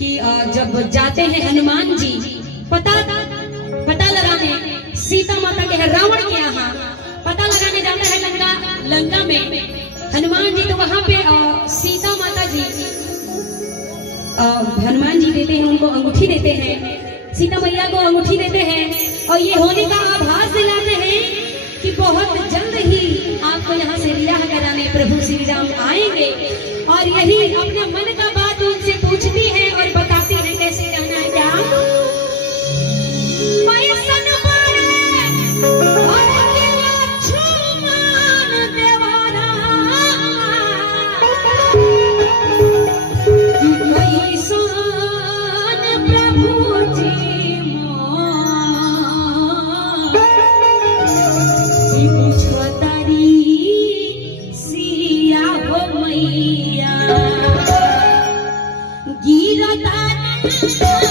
कि जब जाते हैं हनुमान जी पता लगाने सीता माता के रावण के यहाँ पता लगाने जाता है लंका में हनुमान जी। तो वहां पे सीता माता जी हनुमान जी देते हैं उनको अंगूठी देते हैं, सीता मैया को अंगूठी देते हैं और ये होने का आभास दिलाते हैं कि बहुत जल्द ही आपको यहाँ से रिहा कराने प्रभु श्री राम आएंगे। और यही अपने मन का बात उनसे पूछती है और बताती है कैसे कहना है क्या गिरता